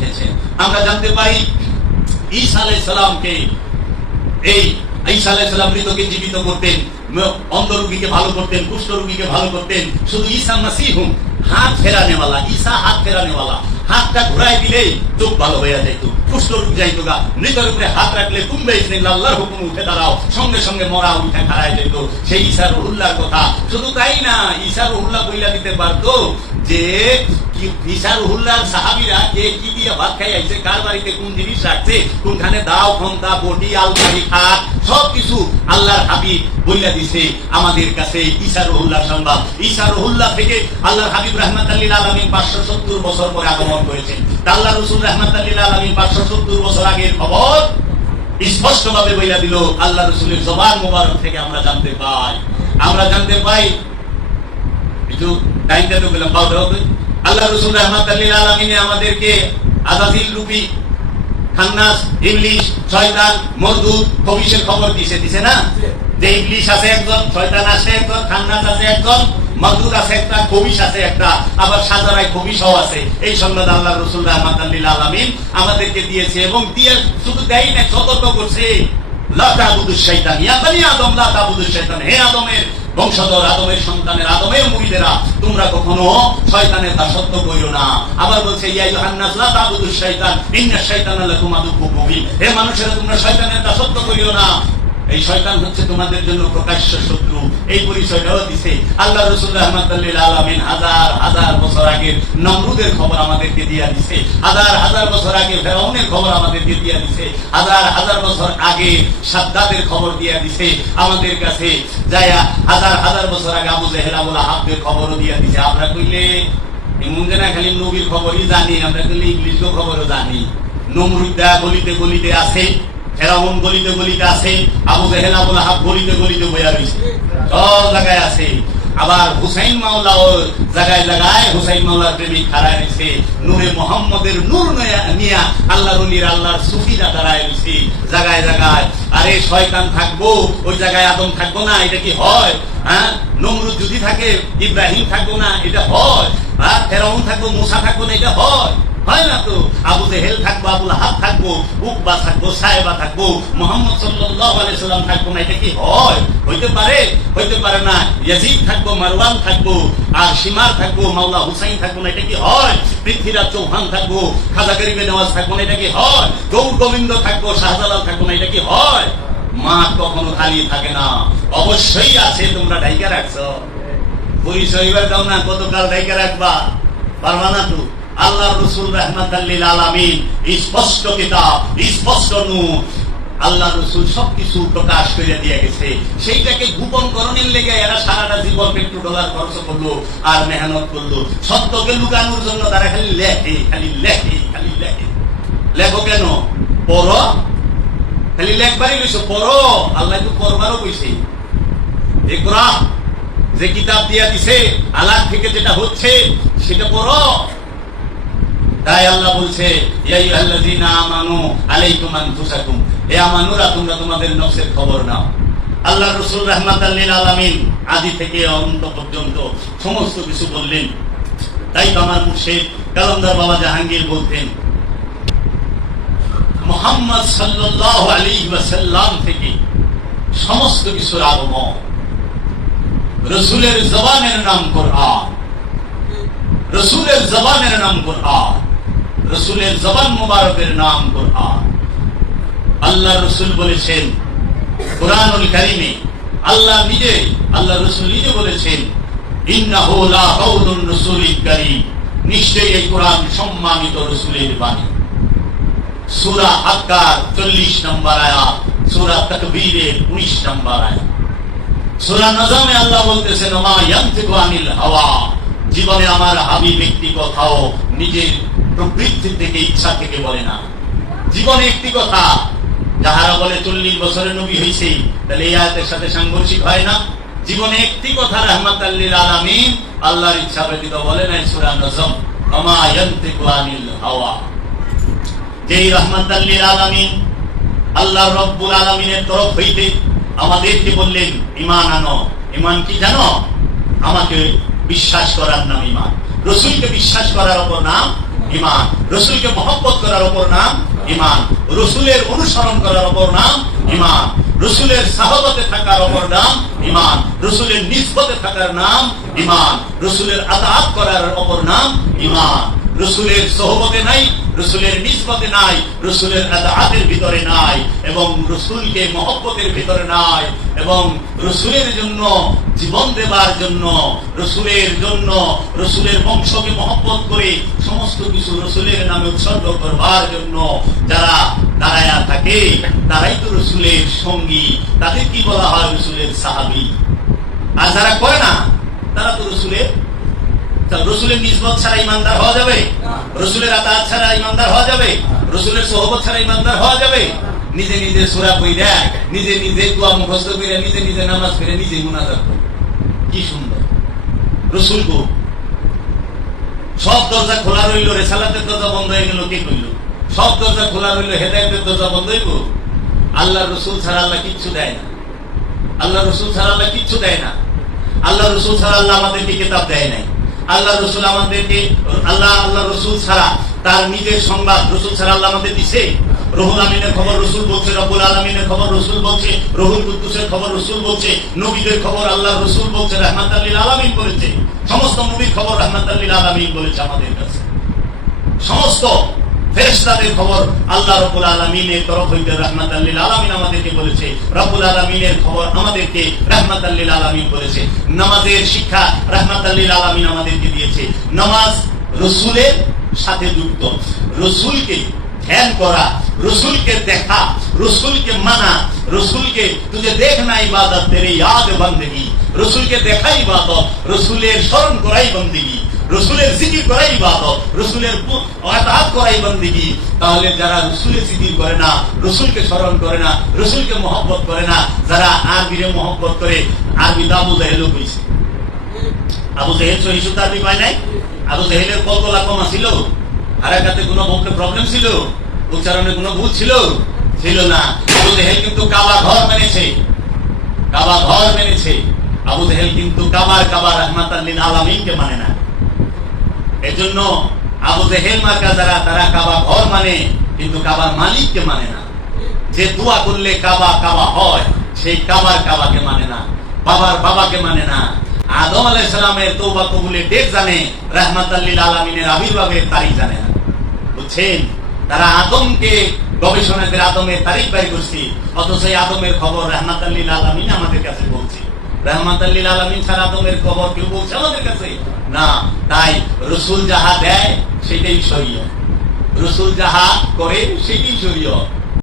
রেখেছেন আমরা জানতে পারি, ঈসা আলাইহিস সালামকে এই ঈসা আলাইহিস সালাম মৃতকে জীবিত করতেন অন্ধ ভালো করতেন ভালো করতেন। শুধু ঈসা হাত ফেরানেওয়ালা, ঈসা হাত ফেরানেওয়ালা। হাতটা চোখ ভালো হয়ে যাইত গা। মৃতের উপরে হাত রাখলে আল্লাহর হুকুম উঠে দাঁড়াও, সঙ্গে সঙ্গে মরা উঠে যেত সেই রহুল্লার কথা। শুধু তাই না, ঈসা রহুল্লাহ বইলা দিতে পারতো যে কি- ঈসা সাহাবিরা কে কি দিয়ে ভাত খাই আইছে, কার বাড়িতে কোন জিনিস রাখছে, কোনখানে দাও, ক্ষমতা, বটি, আলমারি, খাট, সব কিছু আল্লাহর হাবিব বইলা দিছে আমাদের কাছে ঈসা রহুল্লাহ সংবাদ। ঈসা রহুল্লাহ থেকে আল্লাহর হাবিব রহমত আল্লিল আলমিন পাঁচশো সত্তর বছর পরে আগমন করেছেন। আল্লাহ রসুল রহমত আল্লিল আলমিন পাঁচশো সত্তর বছর আগের খবর স্পষ্ট ভাবে বইলা দিল, আল্লাহ রসুলের জবান মোবারক থেকে আমরা জানতে পাই। আমরা জানতে পাই, একটু তো গেলাম হবে আল্লাহ রসুল রহমত আলমিনে আমাদেরকে আজাদিল রূপী খান্নাস ইংলিশ শয়তান মরদুদ খবিসের খবর দিছে দিছে না? যে ইংলিশ আছে একজন, শয়তান আছে একজন, খান্নাস আছে একজন মরদুদ আছে একটা আছে একটা, আবার সাজারায় আছে। এই সংবাদ আল্লাহ রসুল রহমত আলমিন আমাদেরকে দিয়েছে এবং দিয়ে শুধু দেয় না সতর্ক করছে, লা তাবুদুশ শাইতান, ইয়া বানি আদম, লা তাবুদুশ হে আদমের বংশধর আদমের সন্তানের আদমের মুরিদেরা তোমরা কখনো শয়তানের দাসত্ব করিও না। আবার বলছে, ইয়া ইউহান্নাস, লা তাবুদুশ শাইতান ইন্নাশ লাকুম মুবিন। হে মানুষেরা, তোমরা শয়তানের দাসত্ব করিও না। এই শয়তান হচ্ছে তোমাদের জন্য প্রকাশ্য শত্রু। এই পরিচয়টাও দিছে। আল্লাহ রসুল রহমতুল্লিল আলমিন হাজার হাজার বছর আগের নমরুদের খবর আমাদেরকে দিয়া দিছে। হাজার হাজার বছর আগে ফেরাউনের খবর আমাদেরকে দিয়া দিছে। হাজার হাজার বছর আগে সাদ্দাদের খবর দিয়া দিছে। আমাদের কাছে যায়া হাজার হাজার বছর আগে আবু জেহেল আবুল আহাবের খবরও দিয়া দিছে। আমরা কইলে, এমন খালি নবীর খবরই জানি, আমরা কইলে ইংলিশও খবরও জানি। নমরুদ্দা গলিতে গলিতে আছে। ফেরাউন গলিতে গলিতে আছে, আবু জেহেল আবুল আহাব গলিতে গলিতে বইয়া রয়েছে। সব জায়গায় আছে। আবার হুসাইন মাওলা জায়গায় জায়গায় হুসাইন মাওলার প্রেমিক খাড়ায় রয়েছে। নূরে মোহাম্মদের নূর নিয়া আল্লাহ রলির আল্লাহর সুফিরা দাঁড়ায় রয়েছে। জায়গায় জায়গায়, আরে শয়তান থাকব, ওই জায়গায় আদম থাকব না, এটা কি হয়? হ্যাঁ? নমরুদ যদি থাকে, ইব্রাহিম থাকব না, এটা হয়। আর ফেরাউন থাকব, মুসা থাকব না, এটা হয়। হয় না তো? আবু জেহেল থাকব আবুল হাব থাকব, উকবা থাকব সাহেবা থাকব, মোহাম্মদ সাল্লাল্লাহু আলাইহি সাল্লাম থাকব না, এটা কি হয়? হইতে পারে হইতে পারে না। ইয়াজিদ থাকব, মারওয়ান থাকব, আর সীমার থাকব, মাওলা হুসাইন থাকব না, এটা কি হয়? পৃথ্বীরাজ চৌহান থাকব, খাজা গরিবে নেওয়াজ থাকব না, এটা কি হয়? গৌর গোবিন্দ থাকব, শাহজালাল থাকব না, এটা কি হয়? মাঠ কখনো খালি থাকে না। অবশ্যই আছে, তোমরা ডাইকা রাখছো। পরিচয় এবার দাও না, কতকাল ডাইকা রাখবা? পারবা না তো? আল্লাহ রসুল রহমত আলামিন স্পষ্ট কিতাব স্পষ্ট নু আল্লাহ রসুল সবকিছু প্রকাশ করে দিয়ে গেছে। সেইটাকে গোপন করণের লেগে এরা সারাটা জীবন পেট্রো ডলার খরচ করল আর মেহনত করল। সত্যকে লুকানোর জন্য তারা খালি লেখে খালি লেখে খালি লেখে। লেখো কেন? পড়। খালি লেখবারই লইছো, পড়ো। আল্লাহ তো পড়বারও কইছে। যে কিতাব দিয়া দিছে, আলাদ থেকে যেটা হচ্ছে, সেটা পড়ো। তাই আল্লাহ বলছে তোমরা তোমাদের নফসের খবর নাও। আল্লাহ রাসূল আলামিন আদি থেকে অন্ত পর্যন্ত সমস্ত কিছু বললেন। তাই তো আমার মুর্শিদ কালান্দার বাবা জাহাঙ্গীর বলতেন, মোহাম্মদ আলাইহি ওয়াসাল্লাম থেকে সমস্ত কিছুর আগমন রসুলের জবানের নাম কোরআন। রসুলের জবানের নাম রসুলের জবান মুবারকের নাম কোরআন। আল্লাহ রসুল বলেছেন, কোরআনুল কারিমে আল্লাহ নিজে, আল্লাহ রসুল নিজে বলেছেন 40 নম্বর আয়াত, সূরা তাকবীরের 19 নম্বর আয়াত। সূরা নজমে আল্লাহ বলতেছেন আনিল হাওয়া। জীবনে আমার হাবি ব্যক্তি কথাও নিজের প্রবৃত্তি থেকে ইচ্ছা থেকে বলে না। জীবনে একটি কথা, যাহারা বলে, চল্লিশ বছরের নবী হয়েছে তাহলে এই আয়াতের সাথে সাংঘর্ষিক হয় না। জীবনে একটি কথা রহমত আল্লাহর ইচ্ছা ব্যতীত বলে নাই সূরা নজম। আমা আনিল হাওয়া। যেই রহমত আল্লাহ রব্বুল আলামিনের তরফ হইতে আমাদেরকে বললেন ইমান আনো। ইমান কি জানো? আমাকে বিশ্বাস করার নাম ইমান রসুলকে বিশ্বাস করার অপর নাম ইমান। রসুলকে মহব্বত করার ওপর নাম ইমান। রসুলের অনুসরণ করার ওপর নাম ইমান। রসুলের সাহবতে থাকার অপর নাম ইমান। রসুলের নিসবতে থাকার নাম ইমান। রসুলের আতাত করার অপর নাম ইমান। রসুলের সহবতে নাই রসুলের নিসবতে নাই, রসুলের আদাহাতের ভিতরে নাই, এবং রসুলকে মহব্বতের ভিতরে নাই, এবং রসুলের জন্য, জীবন দেবার জন্য, রসুলের জন্য, রসুলের বংশকে মহব্বত করে সমস্ত কিছু রসুলের নামে উৎসর্গ করবার জন্য যারা দাঁড়ায়া থাকে, তারাই তো রসুলের সঙ্গী, তাদের কি বলা হয় রসুলের সাহাবি? আর যারা করে না, তারা তো রসুলের তা রসুলের নিজবত ছাড়া ইমানদার হওয়া যাবে? রসুলের আতাত ছাড়া ইমানদার হওয়া যাবে? রসুলের সহবত ছাড়া ইমানদার হওয়া যাবে? নিজে নিজে সুরা পইরা নিজে নিজে দোয়া মুখস্থ করে নিজে নিজে নামাজ পড়ে নিজে মুনাজাত করে। কি সুন্দর। রসুল গো সব দরজা খোলা রইল রেসালাতের দরজা বন্ধ হয়ে গেল কে কইল? সব দরজা খোলা রইল হেদায়তের দরজা বন্ধ হইব? আল্লাহ রসুল ছাড়া আল্লাহ কিচ্ছু দেয় না। আল্লাহ রসুল ছাড়া আল্লাহ কিচ্ছু দেয় না। আল্লাহ রসুল ছাড়া আল্লাহ আমাদেরকে কিতাব দেয় নাই। আল্লাহ রসুল আমাদেরকে, আল্লাহ আল্লাহ রসুল ছাড়া তার নিজের সংবাদ রসুল ছাড়া আল্লাহ আমাদের দিছে? রহুল আমিনের খবর রসুল বলছে রবুল আলমিনের খবর রসুল বলছে, রহুল কুদ্দুসের খবর রসুল বলছে, নবীদের খবর আল্লাহ রসুল বলছে রহমাত আল্লিল আলমিন বলেছে। সমস্ত নবীর খবর রহমাত আল্লিল আলমিন বলেছে আমাদের কাছে। সমস্ত ফেরেশতাদের খবর আল্লাহ আলমিনের তরফ হইতে রহমাত আল্লিল আলমিন আমাদেরকে বলেছে। আলমিনের খবর আমাদেরকে রহমাত আল্লিল আলমিন বলেছে। নামাজের শিক্ষা রহমাত আল্লিল আলমিন আমাদেরকে দিয়েছে। নামাজ রসুলের সাথে যুক্ত। রসুলকে ধ্যান করা, রসুলকে দেখা, রসুলকে মানা, রসুলকে তুঝে দেখনা ইবাদত তেরে ইয়াদ বন্দেগি। রসুলকে দেখা ইবাদত, রসুলের স্মরণ করাই বন্দেগি। রসুলের জিকির করাই ইবাদত, রসুলের অতাহাত করাই বন্দেগি। তাহলে যারা রসুলের জিকির করে না, রসুলকে স্মরণ করে না, রসুলকে মহব্বত করে না, যারা আরবিরে মহব্বত করে, আরবি আবু জাহেলও কইছে। আবু সহি পায় নাই? আবু ছিল? হারাকাতে কোনো বলতে প্রবলেম ছিল? উচ্চারণে কোনো ভুল ছিল? ছিল না। আবু কিন্তু কাবা ঘর মেনেছে। কাবা ঘর মেনেছে। আবু জাহেল কিন্তু কাবার কাবা রহমাত আল্লিল আলামিনকে মানে না। এজন্য আবু জাহেল মার্কা যারা তারা কাবা ঘর মানে কিন্তু কাবার মালিককে মানে না। যে দোয়া করলে কাবা কাবা হয়, সেই কাবার কাবাকে মানে না, বাবার বাবাকে মানে না। আদম আলাইহিস সালামের তওবা কবুলের ডেট জানে রাহমাত আল্লিল আলামিনের আবির্ভাবের তারিখ জানে না। বুঝছেন? তারা আদমকে গবেষণা করে আদমের তারিখ বাই করছি, অথচ আদমের খবর রহমাত আল্লিল আলামিন আমাদের কাছে বলছে রহমাত আল্লিল আলামিন ছাড়া আদমের খবর কেউ বলছে আমাদের না, তাই রসুল যাহা দেয় সেটাই সরিয় রসুল যাহা করে সেটাই সরিয়